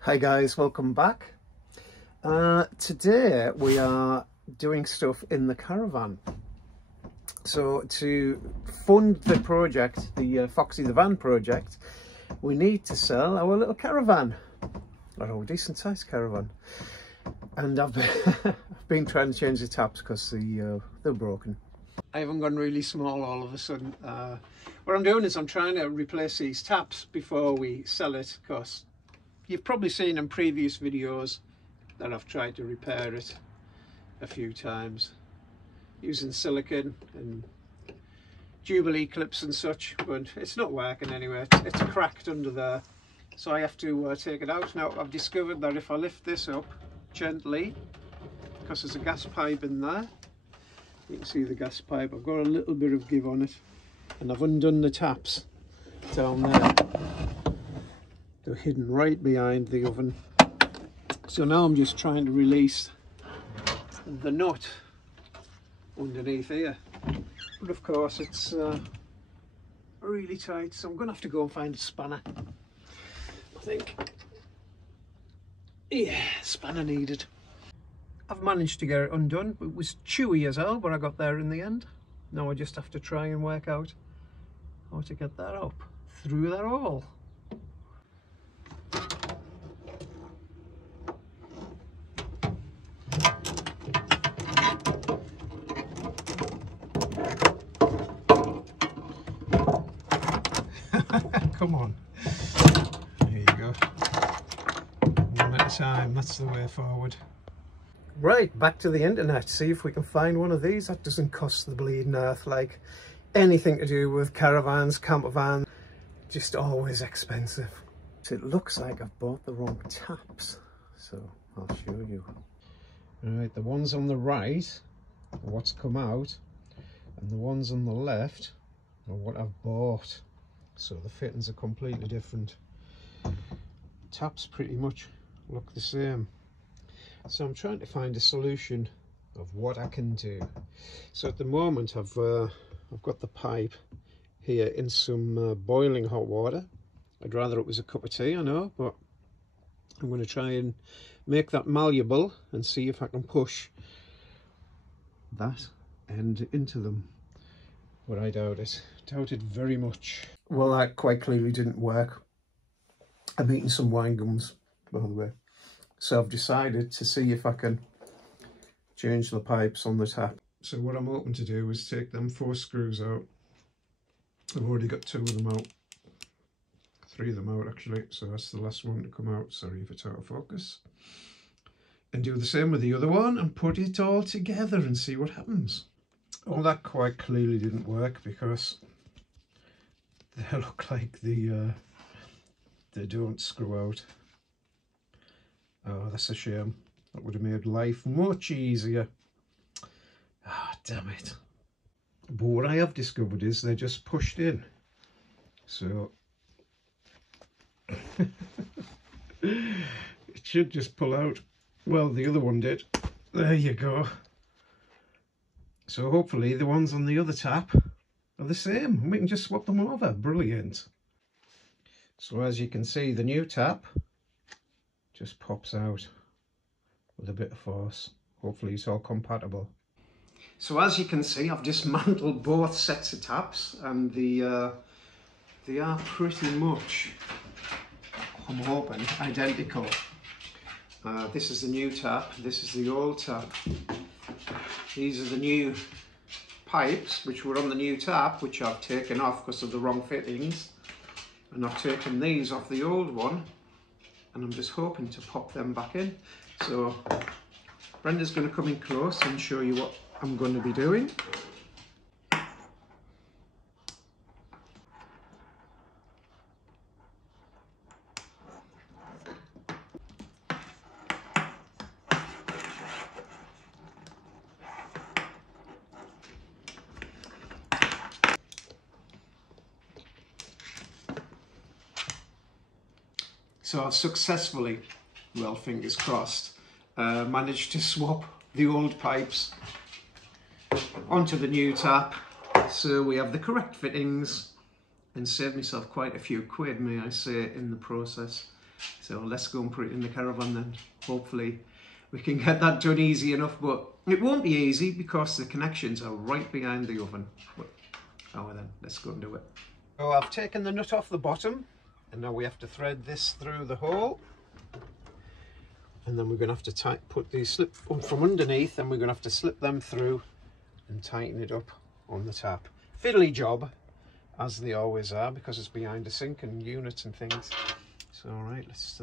Hi guys, welcome back. Today we are doing stuff in the caravan. So to fund the project, the Foxy the van project, we need to sell our little caravan, or a decent sized caravan. And I've been trying to change the taps because they're broken. I haven't gone really small all of a sudden. What I'm doing is I'm trying to replace these taps before we sell it, because you've probably seen in previous videos that I've tried to repair it a few times using silicone and Jubilee clips and such, but it's not working anyway. It's cracked under there, so I have to take it out. Now I've discovered that if I lift this up gently, because there's a gas pipe in there, you can see the gas pipe, I've got a little bit of give on it, and I've undone the taps down there. They're hidden right behind the oven. So now I'm just trying to release the nut underneath here. But of course it's really tight, so I'm going to have to go and find a spanner. I think, yeah, spanner needed. I've managed to get it undone. It was chewy as hell, but I got there in the end. Now I just have to try and work out how to get that up through that hole. Come on, there you go, one at a time, that's the way forward. Right, back to the internet, see if we can find one of these that doesn't cost the bleeding earth, like anything to do with caravans, campervans, just always expensive. So it looks like I've bought the wrong taps, so I'll show you. Alright, the ones on the right are what's come out, and the ones on the left are what I've bought. So the fittings are completely different. Taps pretty much look the same. So I'm trying to find a solution of what I can do. So at the moment I've got the pipe here in some boiling hot water. I'd rather it was a cup of tea, I know, but I'm going to try and make that malleable and see if I can push that end into them. But I doubt it. Doubt it very much. Well, that quite clearly didn't work. I'm eating some wine gums, by the way. So I've decided to see if I can change the pipes on the tap. So what I'm hoping to do is take them 4 screws out. I've already got 2 of them out. 3 of them out actually, so that's the last one to come out. Sorry if it's out of focus. And do the same with the other one and put it all together and see what happens. Well, that quite clearly didn't work because they look like they don't screw out. Oh, that's a shame. That would have made life much easier. Ah, damn it. But what I have discovered is they're just pushed in. So it should just pull out. Well, the other one did. There you go. So hopefully the ones on the other tap are the same. We can just swap them over. Brilliant. So as you can see, the new tap just pops out with a bit of force. Hopefully it's all compatible. So as you can see, I've dismantled both sets of taps, and they are pretty much, I'm hoping, identical. This is the new tap, this is the old tap. These are the new pipes which were on the new tap, which I've taken off because of the wrong fittings, and I've taken these off the old one, and I'm just hoping to pop them back in. So Brenda's going to come in close and show you what I'm going to be doing. So I've successfully, well, fingers crossed, managed to swap the old pipes onto the new tap, so we have the correct fittings, and saved myself quite a few quid, may I say, in the process. So let's go and put it in the caravan then. Hopefully we can get that done easy enough, but it won't be easy because the connections are right behind the oven. But, oh well then, let's go and do it. So I've taken the nut off the bottom, and now we have to thread this through the hole. And then we're going to have to put these slip from underneath, and we're going to have to slip them through and tighten it up on the tap. Fiddly job, as they always are, because it's behind a sink and units and things. So alright, let's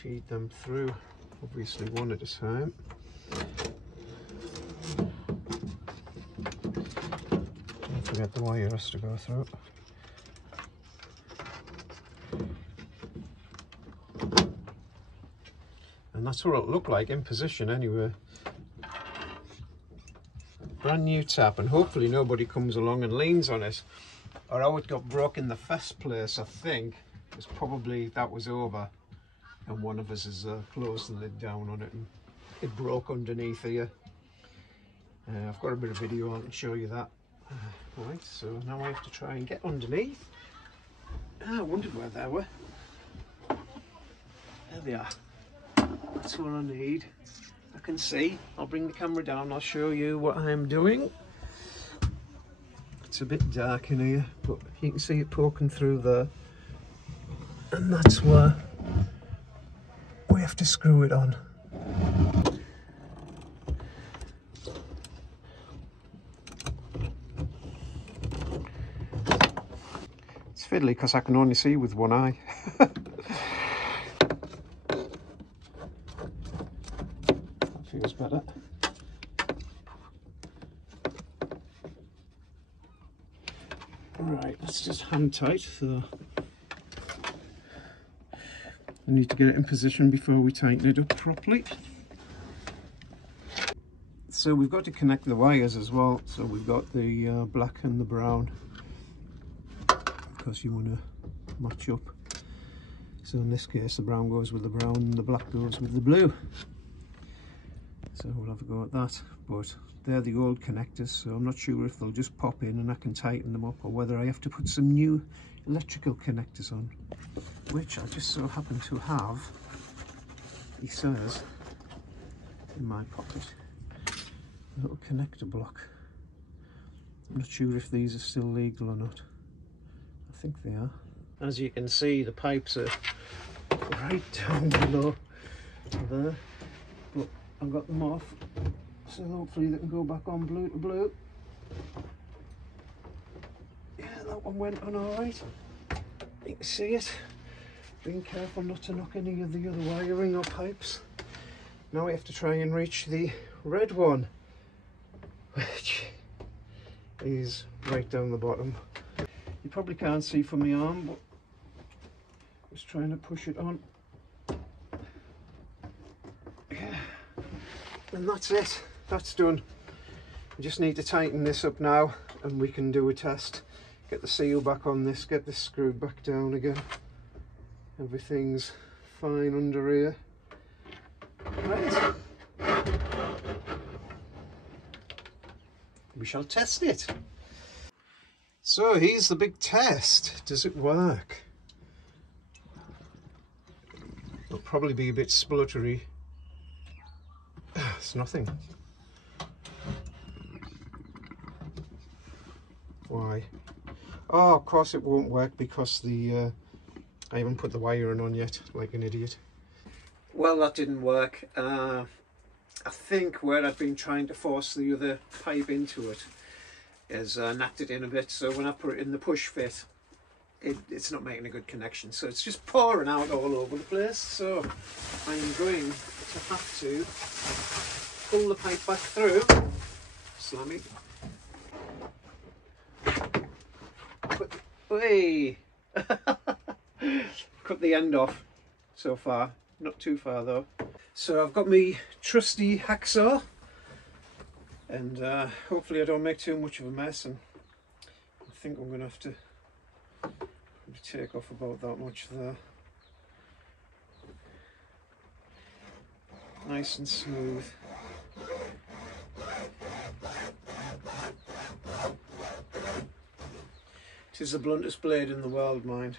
feed them through, obviously one at a time. Don't forget the wire has to go through. And that's what it'll look like in position anyway. Brand new tap, and hopefully nobody comes along and leans on it. Or how it got broke in the first place, I think, was probably that was over and one of us has closed the lid down on it and it broke underneath here. I've got a bit of video on to show you that. Right, so now I have to try and get underneath. I wondered where they were. There they are. That's what I need. I can see. I'll bring the camera down, I'll show you what I am doing. It's a bit dark in here, but you can see it poking through there. And that's where we have to screw it on. It's fiddly because I can only see with one eye. Feels better. Right, that's just hand tight, so I need to get it in position before we tighten it up properly. So we've got to connect the wires as well, so we've got the black and the brown, because you want to match up. So in this case the brown goes with the brown and the black goes with the blue. So we'll have a go at that, but they're the old connectors, so I'm not sure if they'll just pop in and I can tighten them up, or whether I have to put some new electrical connectors on, which I just so happen to have, he says, in my pocket. A little connector block. I'm not sure if these are still legal or not. I think they are. As you can see, the pipes are right down below there. But I've got them off, so hopefully they can go back on blue to blue. Yeah, that one went on alright. You can see it. Being careful not to knock any of the other wiring or pipes. Now we have to try and reach the red one, which is right down the bottom. You probably can't see from my arm, but I was trying to push it on. Yeah. And that's it, that's done. We just need to tighten this up now and we can do a test. Get the seal back on this, get this screwed back down again. Everything's fine under here. Right. We shall test it. So here's the big test. Does it work? It'll probably be a bit spluttery. It's nothing. Why? Oh, of course it won't work because the I haven't put the wiring on yet, like an idiot. Well, that didn't work. I think where I've been trying to force the other pipe into it is knocked it in a bit, so when I put it in the push fit, it's not making a good connection, so it's just pouring out all over the place. So I'm going to have to pull the pipe back through, slam it, cut the end off so far, not too far though. So I've got my trusty hacksaw, and hopefully I don't make too much of a mess, and I think I'm going to have to take off about that much there. Nice and smooth. It is the bluntest blade in the world, mind.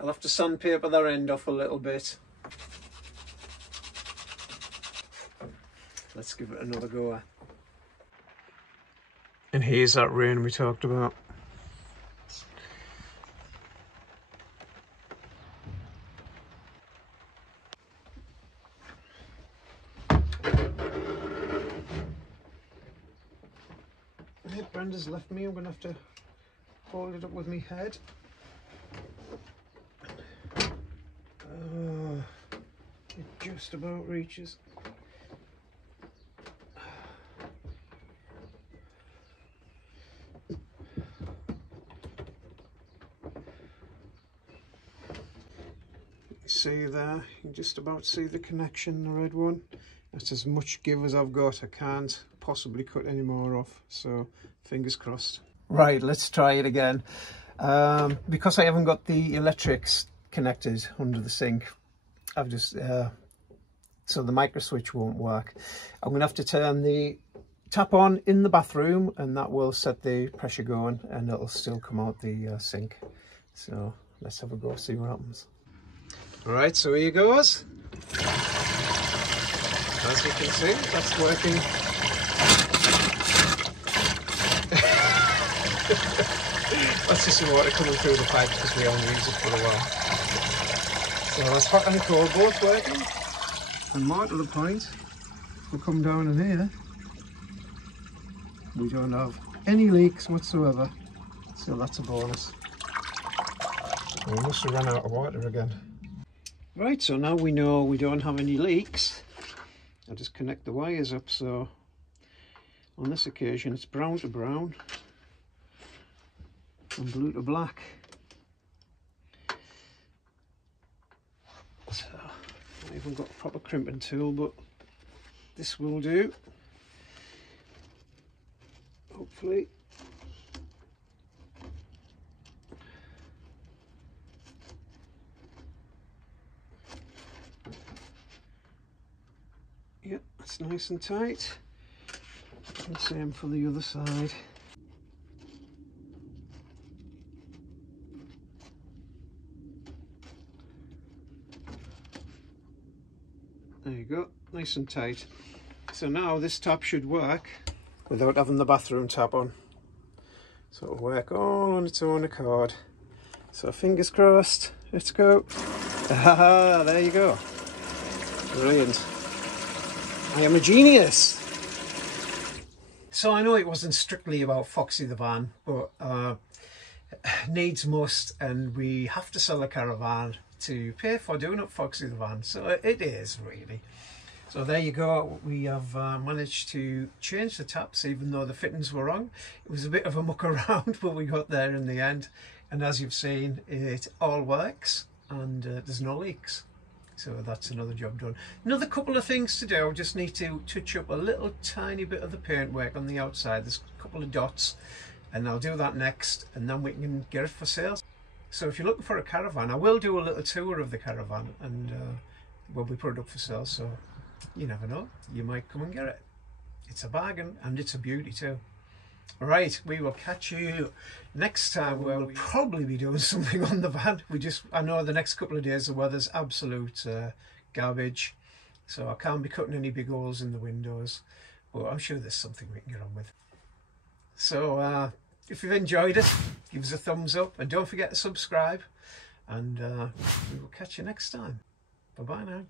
I'll have to sandpaper that end off a little bit. Let's give it another go. And here's that rain we talked about. Hey, Brenda's left me. I'm going to have to hold it up with my head. It just about reaches. See there, you can just about see the connection, the red one. That's as much give as I've got. I can't possibly cut any more off, so fingers crossed. Right, let's try it again. Because I haven't got the electrics connected under the sink, I've just so the Microswitch won't work. I'm gonna have to turn the tap on in the bathroom, and that will set the pressure going, and it'll still come out the sink. So let's have a go, see what happens. All right, so here goes. As you can see, that's working. That's just the water coming through the pipe because we haven't used it for a while. So that's hot and cold both working. And more to the point, we'll come down in here. We don't have any leaks whatsoever, so that's a bonus. We must have run out of water again. Right, so now we know we don't have any leaks. I'll just connect the wires up, so on this occasion it's brown to brown and blue to black. So I haven't got a proper crimping tool, but this will do. Hopefully. Yep, that's nice and tight. And same for the other side. There you go, nice and tight. So now this tap should work without having the bathroom tap on. So it'll work all on its own accord. So fingers crossed, let's go. Ah, there you go. Brilliant. I am a genius. So I know it wasn't strictly about Foxy the van, but needs must, and we have to sell a Caravan to pay for doing up Foxy the van. So it is really. So there you go. We have managed to change the taps, even though the fittings were wrong. It was a bit of a muck around, but we got there in the end. And as you've seen, it all works, and there's no leaks. So that's another job done. Another couple of things to do. I just need to touch up a little tiny bit of the paintwork on the outside. There's a couple of dots, and I'll do that next, and then we can get it for sale. So if you're looking for a Caravan, I will do a little tour of the Caravan, and when we put it up for sale, so you never know, you might come and get it. It's a bargain, and it's a beauty too. All right, we will catch you next time, where we'll probably be doing something on the van. I know the next couple of days the weather's absolute garbage, so I can't be cutting any big holes in the windows, but I'm sure there's something we can get on with. So if you've enjoyed it, give us a thumbs up, and don't forget to subscribe, and we will catch you next time. Bye bye now.